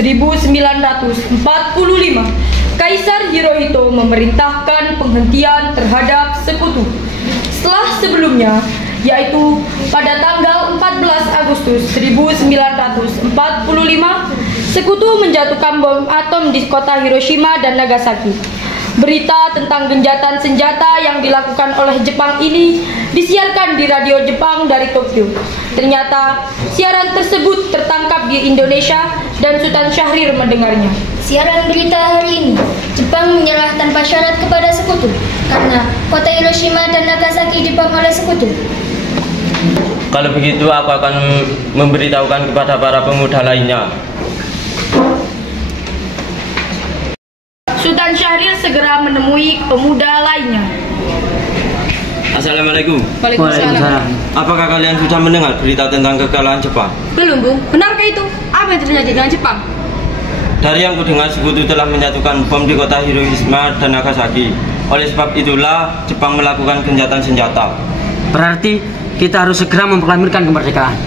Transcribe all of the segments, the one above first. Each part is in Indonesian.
1945, Kaisar Hirohito memerintahkan penghentian terhadap sekutu. Setelah sebelumnya, yaitu pada tanggal 14 Agustus 1945, sekutu menjatuhkan bom atom di kota Hiroshima dan Nagasaki. Berita tentang gencatan senjata yang dilakukan oleh Jepang ini disiarkan di radio Jepang dari Tokyo. Ternyata siaran tersebut tertangkap di Indonesia dan Sultan Syahrir mendengarnya. Siaran berita hari ini, Jepang menyerah tanpa syarat kepada sekutu karena kota Hiroshima dan Nagasaki dibom oleh sekutu. Kalau begitu aku akan memberitahukan kepada para pemuda lainnya. Sultan Syahrir segera menemui pemuda lainnya. Assalamualaikum. Waalaikumsalam. Apakah kalian sudah mendengar berita tentang kekalahan Jepang? Belum, Bung. Benarkah itu? Apa yang terjadi dengan Jepang? Dari yang kudengar, sekutu telah menyatukan bom di kota Hiroshima dan Nagasaki. Oleh sebab itulah Jepang melakukan gencatan senjata. Berarti kita harus segera memproklamirkan kemerdekaan.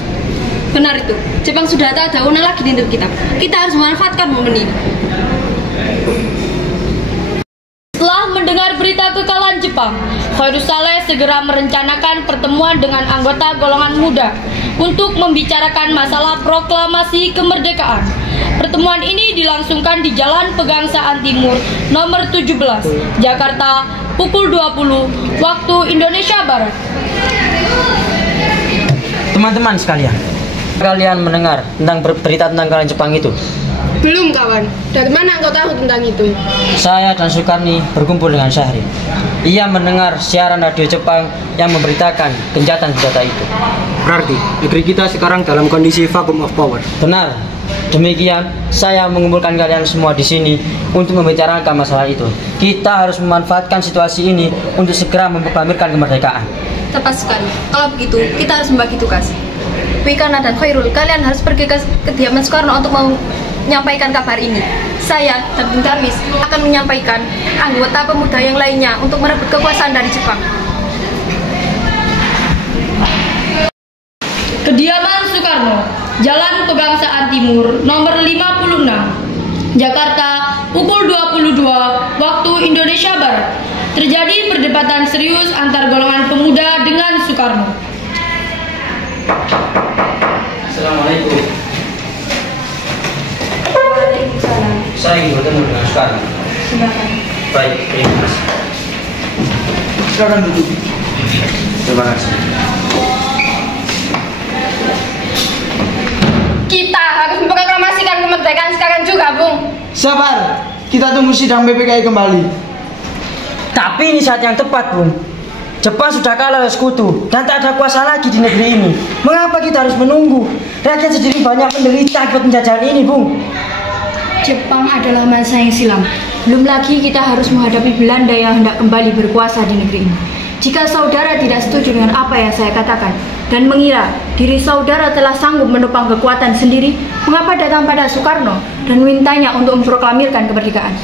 Benar itu. Jepang sudah tak ada guna lagi di hidup kita. Kita harus memanfaatkan momen ini. Setelah mendengar berita kekalahan Jepang, Khairul Saleh segera merencanakan pertemuan dengan anggota golongan muda untuk membicarakan masalah proklamasi kemerdekaan. Pertemuan ini dilangsungkan di Jalan Pegangsaan Timur nomor 17, Jakarta, pukul 20 waktu Indonesia Barat. Teman-teman sekalian, kalian mendengar tentang berita tentang kekalahan Jepang itu? Belum, kawan. Dari mana engkau tahu tentang itu? Saya dan Sukarni berkumpul dengan Syahrir. Ia mendengar siaran radio Jepang yang memberitakan gencatan senjata itu. Berarti negeri kita sekarang dalam kondisi vacuum of power. Benar. Demikian, saya mengumpulkan kalian semua di sini untuk membicarakan masalah itu. Kita harus memanfaatkan situasi ini untuk segera memproklamirkan kemerdekaan. Tepat sekali. Kalau begitu, kita harus membagi tugas. Wikana dan Khairul, kalian harus pergi ke kediaman Soekarno untuk menyampaikan kabar ini. Saya dan Bung Darwis akan menyampaikan anggota pemuda yang lainnya untuk merebut kekuasaan dari Jepang. Kediaman Soekarno, Jalan Pegangsaan Timur nomor 56, Jakarta, pukul 22 waktu Indonesia Barat. Terjadi perdebatan serius antar golongan pemuda dengan Soekarno. Assalamualaikum. Waalaikumsalam. Saya ingin bertemu dengan Soekarno. Silakan. Baik, terima kasih. Silakan duduk. Terima kasih. Kita harus memproklamasikan kemerdekaan sekarang juga, Bung. Sabar, kita tunggu sidang PPKI kembali. Tapi ini saat yang tepat, Bung. Jepang sudah kalah oleh sekutu dan tak ada kuasa lagi di negeri ini. Mengapa kita harus menunggu? Rakyat sendiri banyak menderita akibat penjajahan ini, Bung. Jepang adalah masa yang silam. Belum lagi kita harus menghadapi Belanda yang hendak kembali berkuasa di negeri ini. Jika saudara tidak setuju dengan apa yang saya katakan dan mengira diri saudara telah sanggup menopang kekuatan sendiri, mengapa datang pada Soekarno dan mintanya untuk memproklamirkan kemerdekaan?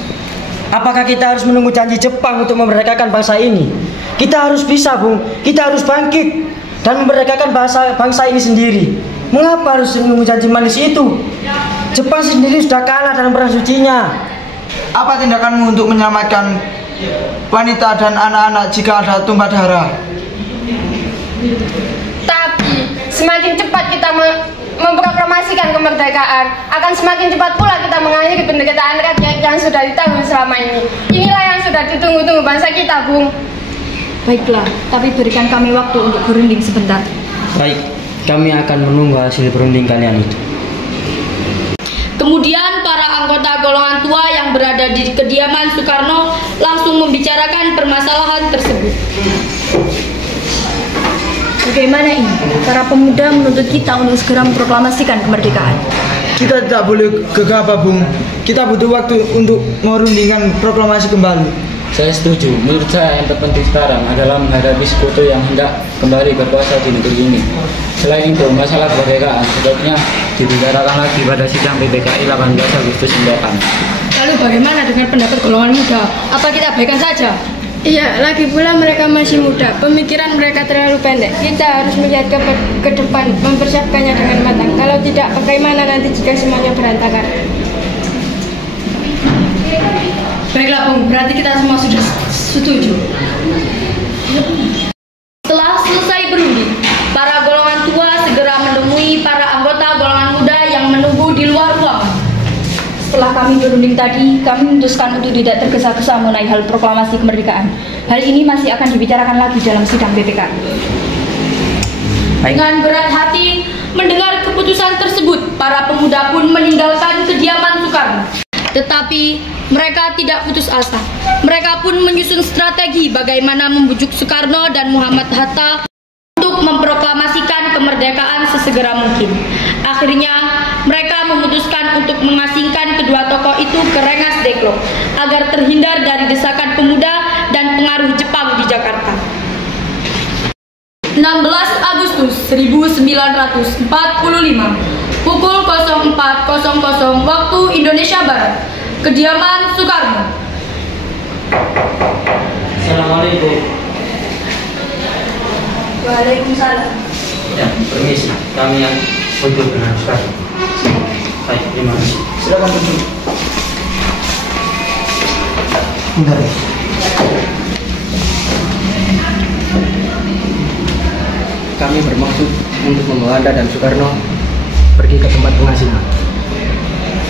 Apakah kita harus menunggu janji Jepang untuk memerdekakan bangsa ini? Kita harus bisa, Bung. Kita harus bangkit dan memerdekakan bangsa ini sendiri. Mengapa harus menunggu janji manis itu? Jepang sendiri sudah kalah dalam perang sucinya. Apa tindakanmu untuk menyelamatkan wanita dan anak-anak jika ada tumpah darah? Tapi semakin cepat kita memproklamasikan kemerdekaan, akan semakin cepat pula kita mengakhiri penderitaan rakyat yang sudah ditanggung selama ini. Inilah yang sudah ditunggu-tunggu bangsa kita, Bung. Baiklah, tapi berikan kami waktu untuk berunding sebentar. Baik, kami akan menunggu hasil berunding kalian itu. Kemudian para anggota golongan tua yang berada di kediaman Soekarno langsung membicarakan permasalahan tersebut. Bagaimana ini? Para pemuda menuntut kita untuk segera memproklamasikan kemerdekaan. Kita tidak boleh gegabah, Bung. Kita butuh waktu untuk merundingkan proklamasi kembali. Saya setuju. Menurut saya yang terpenting sekarang adalah menghadapi sekutu yang hendak kembali berkuasa di negeri ini. Selain itu, masalah kemerdekaan sebaiknya dibicarakan lagi pada sidang PPKI 18 Agustus mendatang. Lalu bagaimana dengan pendapat golongan muda? Apa kita abaikan saja? Iya, lagi pula mereka masih muda, pemikiran mereka terlalu pendek. Kita harus melihat ke depan, mempersiapkannya dengan matang. Kalau tidak, bagaimana nanti jika semuanya berantakan? Baiklah Bung, berarti kita semua sudah setuju. Setelah selesai berunding, para golongan tua segera menemui para anggota golongan muda yang menunggu di luar ruangan. Setelah kami berunding tadi, kami memutuskan untuk tidak tergesa-gesa mengenai hal proklamasi kemerdekaan. Hal ini masih akan dibicarakan lagi dalam sidang BPK. Dengan berat hati mendengar keputusan tersebut, para pemuda pun meninggalkan kediaman Soekarno. Tetapi mereka tidak putus asa. Mereka pun menyusun strategi bagaimana membujuk Soekarno dan Muhammad Hatta untuk memproklamasikan kemerdekaan sesegera mungkin. Akhirnya, mereka memutuskan untuk mengasingkan kedua tokoh itu ke Rengas Dengklok agar terhindar dari desakan pemuda dan pengaruh Jepang di Jakarta. 16 Agustus 1945, pukul 04.00 waktu Indonesia Barat, kediaman Soekarno. Assalamualaikum. Waalaikumsalam. Ya, permisi. Kami yang butuh dengan Soekarno. Baik, terima kasih. Silakan duduk. Bentar. Kami bermaksud untuk membawa Anda dan Soekarno pergi ke tempat pengasihan.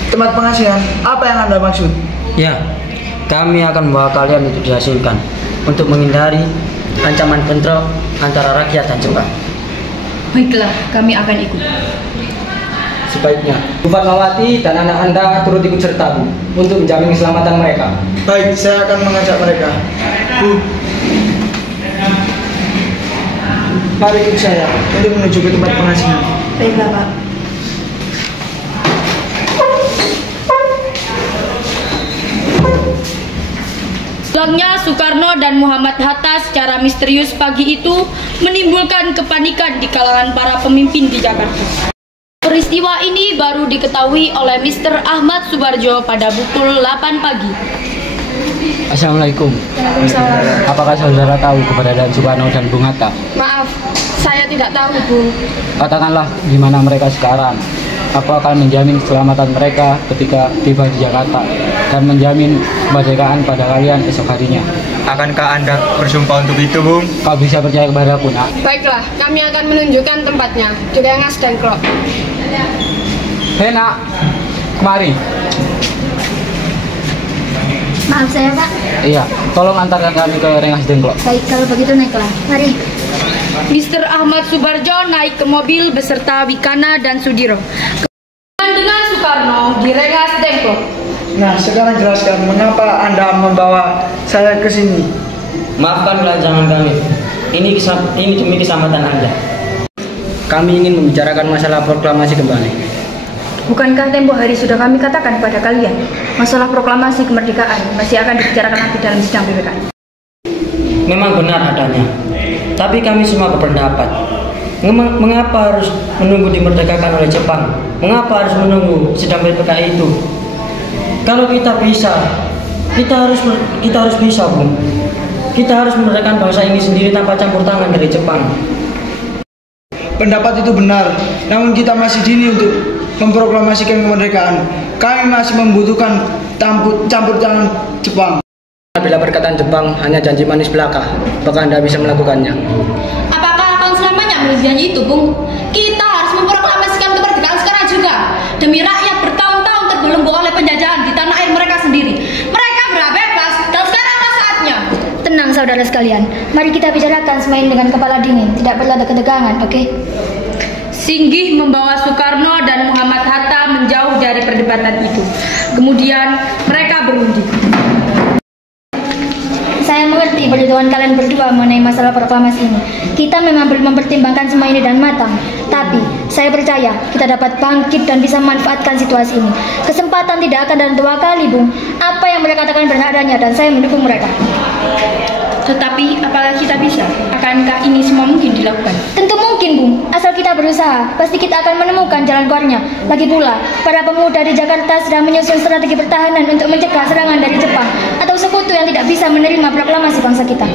Tempat pengasihan, apa yang Anda maksud? Ya, kami akan membawa kalian untuk diasingkan untuk menghindari ancaman bentrok antara rakyat dan Jepang. Baiklah, kami akan ikut. Sebaiknya Bu Fatmawati dan anak Anda turut ikut serta, Bu, untuk menjamin keselamatan mereka. Baik, saya akan mengajak mereka. Bu, mari ikut saya untuk menuju ke tempat pengasihan. Baiklah Pak. Pulangnya Soekarno dan Muhammad Hatta secara misterius pagi itu menimbulkan kepanikan di kalangan para pemimpin di Jakarta. Peristiwa ini baru diketahui oleh Mr. Ahmad Subarjo pada pukul 8 pagi. Assalamualaikum. Waalaikumsalam. Apakah saudara tahu keberadaan Soekarno dan Bung Hatta? Maaf, saya tidak tahu, Bu. Katakanlah di mana mereka sekarang. Aku akan menjamin keselamatan mereka ketika tiba di Jakarta dan menjamin kemerdekaan pada kalian esok harinya. Akankah Anda bersumpah untuk itu, Bung? Kau bisa percaya kepadaku, Nak. Baiklah, kami akan menunjukkan tempatnya di Rengas Dengklok. Hei, Nak. Kemari. Maaf saya Pak. Iya, tolong antarkan kami ke Rengas Dengklok. Baik, kalau begitu naiklah. Mari. Mr. Ahmad Subarjo naik ke mobil beserta Wikana dan Sudiro. Kemudian dengan Soekarno di Rengas Dengklok. Nah, sekarang jelaskan mengapa Anda membawa saya ke sini. Maafkan kelancangan kami. Ini demi keselamatan Anda. Kami ingin membicarakan masalah proklamasi kembali. Bukankah tempo hari sudah kami katakan kepada kalian, masalah proklamasi kemerdekaan masih akan dibicarakan nanti dalam sidang BPK? Memang benar adanya. Tapi kami semua berpendapat, mengapa harus menunggu dimerdekakan oleh Jepang? Mengapa harus menunggu sidang BPK itu? Kalau kita bisa, kita harus bisa, Bung. Kita harus memerdekakan bangsa ini sendiri tanpa campur tangan dari Jepang. Pendapat itu benar, namun kita masih dini untuk memproklamasikan kemerdekaan. Kami masih membutuhkan campur tangan Jepang. Bila perkataan Jepang hanya janji manis belaka, apakah Anda bisa melakukannya? Apakah akan selamanya menjadi janji itu, Bung? Kita harus memproklamasikan kemerdekaan sekarang juga. Demi rakyat bertahun-tahun terbelenggu oleh penjajahan di tanah air mereka sendiri. Mereka berhak bebas dan sekaranglah saatnya. Tenang saudara sekalian. Mari kita bicarakan semain dengan kepala dingin, tidak perlu ada ketegangan, oke? Singgih membawa Soekarno dan Muhammad Hatta menjauh dari perdebatan itu. Kemudian mereka berunding. Saya mengerti perjuangan kalian berdua mengenai masalah proklamasi ini. Kita memang belum mempertimbangkan semua ini dan matang. Tapi, saya percaya kita dapat bangkit dan bisa memanfaatkan situasi ini. Kesempatan tidak akan datang dua kali, Bung. Apa yang mereka katakan benar adanya dan saya mendukung mereka. Tetapi, apakah kita bisa? Akankah ini semua mungkin dilakukan? Tentu mungkin, Bung. Asal kita berusaha, pasti kita akan menemukan jalan keluarnya. Lagi pula, para pemuda di Jakarta sedang menyusun strategi pertahanan untuk mencegah serangan dari Jepang atau sekutu yang tidak bisa menerima proklamasi bangsa kita.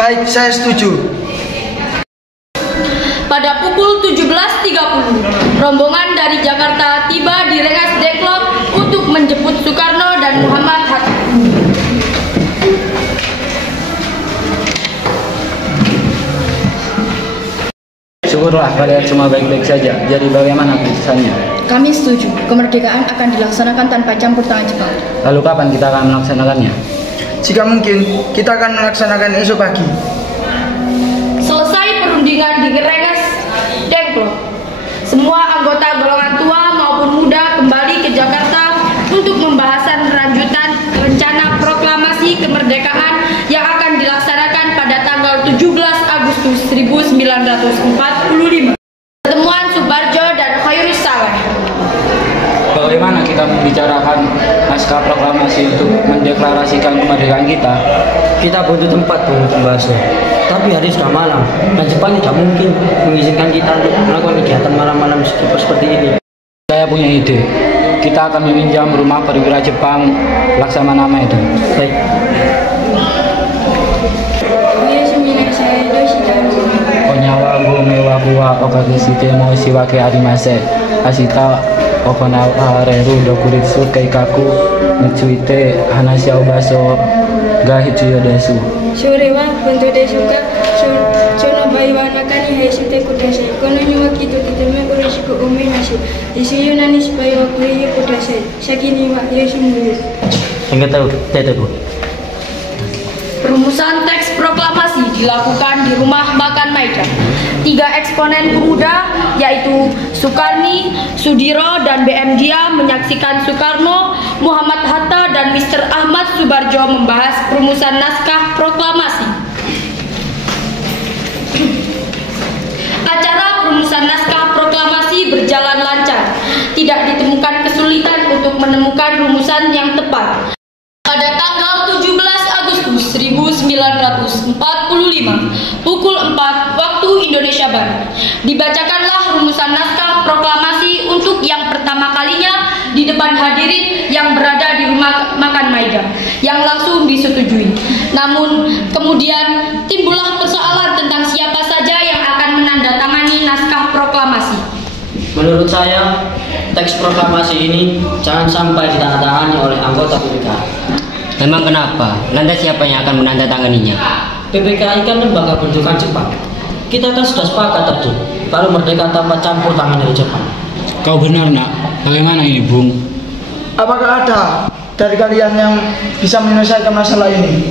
Baik, saya setuju. Pada pukul 17.30, rombongan dari Jakarta tiba di Rengas Dengklok untuk menjemput Soekarno dan Muhammad Hatta. Syukurlah kalian semua baik-baik saja. Jadi bagaimana keputusannya? Kami setuju, kemerdekaan akan dilaksanakan tanpa campur tangan Jepang. Lalu kapan kita akan melaksanakannya? Jika mungkin, kita akan melaksanakan esok pagi. Selesai perundingan di Rengas Dengklok, semua anggota golongan tua maupun muda kembali ke Jakarta untuk pembahasan lanjutan rencana proklamasi kemerdekaan yang akan dilaksanakan pada tanggal 17 Agustus 1945. Pertemuan Subarjo dan Khairus Saleh. Bagaimana kita membicarakan naskah proklamasi untuk mendeklarasikan kemerdekaan kita? Kita butuh tempat untuk membahasnya. Tapi hari sudah malam dan Jepang tidak mungkin mengizinkan kita untuk melakukan kegiatan malam-malam seperti ini. Saya punya ide. Kita akan meminjam rumah perwira Jepang Laksamana Medan. Baik. Onyawa mewa buwa okageshite mo shiwake arimase. Ashita okonawareru dokuritsu keikaku nitsuite hanashi o baso ga hitsuyo desu. 将来は本当でしょうか。その場合は中に入してください。この庭木ととてもよろしく思います。ですよなに失敗はこれください。先にはよしもよ。 Enggak tahu, tidak tahu. Perumusan teks proklamasi dilakukan di Rumah Makan Maida. 3 eksponen pemuda yaitu Sukarni, Sudiro, dan BM Dia menyaksikan Soekarno, Muhammad Hatta, dan Mr. Ahmad Subarjo membahas perumusan naskah proklamasi. Acara perumusan naskah proklamasi berjalan lancar. Tidak ditemukan kesulitan untuk menemukan rumusan yang tepat. Pada tanggal 17 Agustus 1945, pukul 4 waktu Indonesia Barat, dibacakanlah rumusan naskah proklamasi untuk yang pertama kalinya di depan hadirin yang berada di Rumah Makan Maida, yang langsung disetujui. Namun, kemudian timbullah persoalan tentang siapa saja yang akan menandatangani naskah proklamasi. Menurut saya, teks proklamasi ini jangan sampai ditandatangani oleh anggota PPKI. Memang kenapa? Lantas siapa yang akan menandatanganinya? PPKI kan lembaga bentukan Jepang. Kita kan sudah sepakat tadi, kalau merdeka tanpa campur tangan dari Jepang. Kau benar, Nak. Bagaimana ini, Bung? Apakah ada dari kalian yang bisa menyelesaikan masalah ini?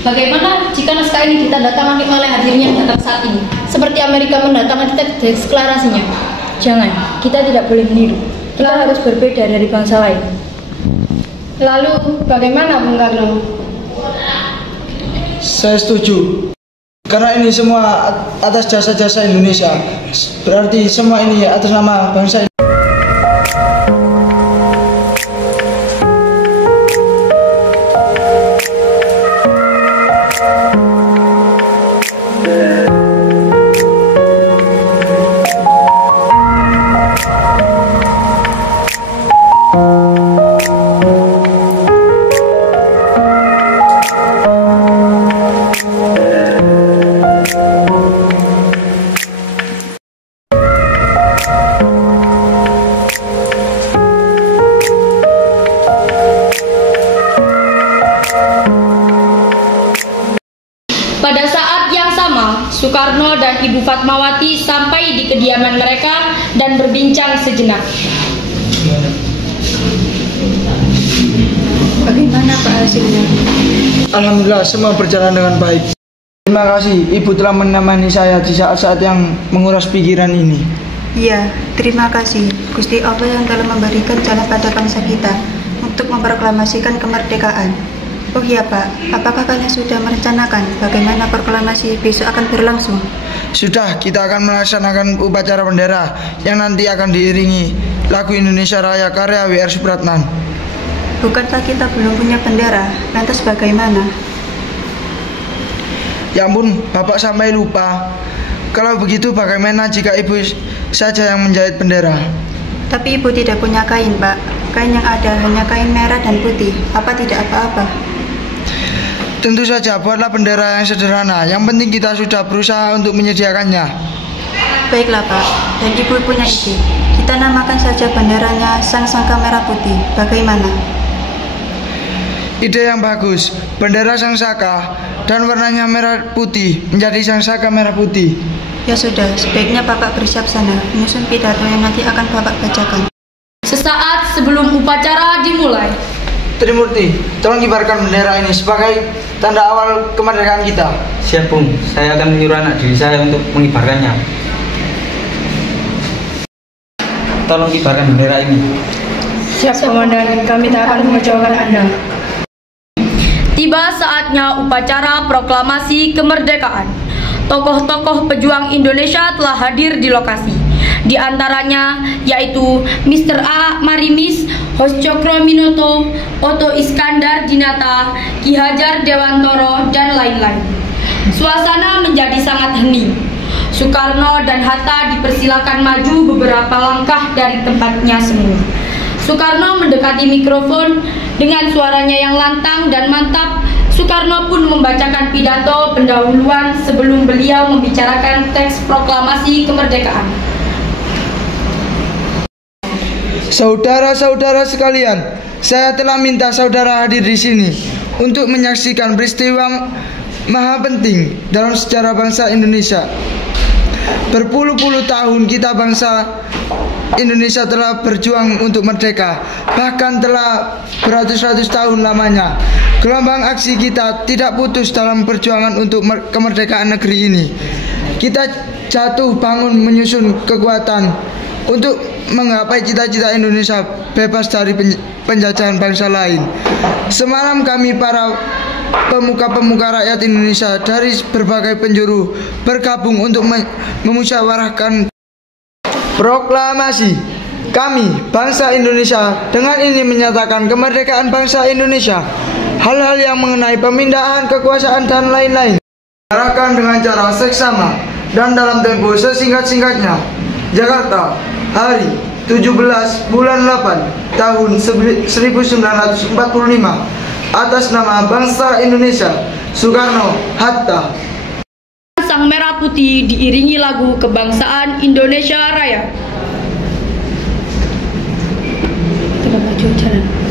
Bagaimana jika naskah ini ditandatangani oleh hadirnya datang saat ini, seperti Amerika mendatangkan teks deklarasinya? Jangan, kita tidak boleh meniru. Kita harus berbeda dari bangsa lain. Lalu bagaimana Bung Karno? Saya setuju. Karena ini semua atas jasa-jasa Indonesia. Berarti semua ini atas nama bangsa Indonesia. Pada saat yang sama, Soekarno dan Ibu Fatmawati sampai di kediaman mereka dan berbincang sejenak. Bagaimana Pak hasilnya? Alhamdulillah semua berjalan dengan baik. Terima kasih Ibu telah menemani saya di saat-saat yang menguras pikiran ini. Iya, terima kasih Gusti Allah yang telah memberikan jalan pada bangsa kita untuk memproklamasikan kemerdekaan. Oh iya Pak, apakah kalian sudah merencanakan bagaimana proklamasi besok akan berlangsung? Sudah, kita akan melaksanakan upacara bendera yang nanti akan diiringi lagu Indonesia Raya karya W.R. Supratman. Bukankah kita belum punya bendera? Lantas bagaimana? Ya ampun, Bapak sampai lupa. Kalau begitu bagaimana jika Ibu saja yang menjahit bendera? Tapi Ibu tidak punya kain, Pak. Kain yang ada hanya kain merah dan putih. Apa tidak apa-apa? Tentu saja, buatlah bendera yang sederhana. Yang penting kita sudah berusaha untuk menyediakannya. Baiklah Pak, dan Ibu punya ide. Kita namakan saja benderanya Sang Saka Merah Putih. Bagaimana? Ide yang bagus. Bendera Sang Saka dan warnanya merah putih menjadi Sang Saka Merah Putih. Ya sudah, sebaiknya Bapak bersiap sana, menyusun pidato yang nanti akan Bapak bacakan. Sesaat sebelum upacara dimulai. Trimurti, tolong kibarkan bendera ini sebagai tanda awal kemerdekaan kita. Siap, Bung. Saya akan menyuruh anak diri saya untuk mengibarkannya. Tolong kibarkan bendera ini. Siap, Komandan. Kami tak akan mengecewakan Anda. Tiba saatnya upacara proklamasi kemerdekaan. Tokoh-tokoh pejuang Indonesia telah hadir di lokasi. Di antaranya yaitu Mr. A. Marimis, Hos Cokro-Minoto, Oto Iskandar Dinata, Ki Hajar Dewantoro, dan lain-lain. Suasana menjadi sangat hening. Soekarno dan Hatta dipersilakan maju beberapa langkah dari tempatnya semula. Soekarno mendekati mikrofon dengan suaranya yang lantang dan mantap. Soekarno pun membacakan pidato pendahuluan sebelum beliau membicarakan teks proklamasi kemerdekaan. Saudara-saudara sekalian, saya telah minta saudara hadir di sini untuk menyaksikan peristiwa maha penting dalam sejarah bangsa Indonesia. Berpuluh-puluh tahun kita bangsa Indonesia telah berjuang untuk merdeka, bahkan telah beratus-ratus tahun lamanya. Gelombang aksi kita tidak putus dalam perjuangan untuk kemerdekaan negeri ini. Kita jatuh bangun menyusun kekuatan untuk menggapai cita-cita Indonesia bebas dari penjajahan bangsa lain. Semalam kami para pemuka-pemuka rakyat Indonesia dari berbagai penjuru bergabung untuk memusyawarahkan proklamasi. Kami, bangsa Indonesia, dengan ini menyatakan kemerdekaan bangsa Indonesia. Hal-hal yang mengenai pemindahan kekuasaan dan lain-lain diarahkan dengan cara seksama dan dalam tempo sesingkat-singkatnya. Jakarta, hari 17 bulan 8 tahun 1945, atas nama bangsa Indonesia, Soekarno, Hatta. Sang Merah Putih diiringi lagu kebangsaan Indonesia Raya. Kita maju jalan.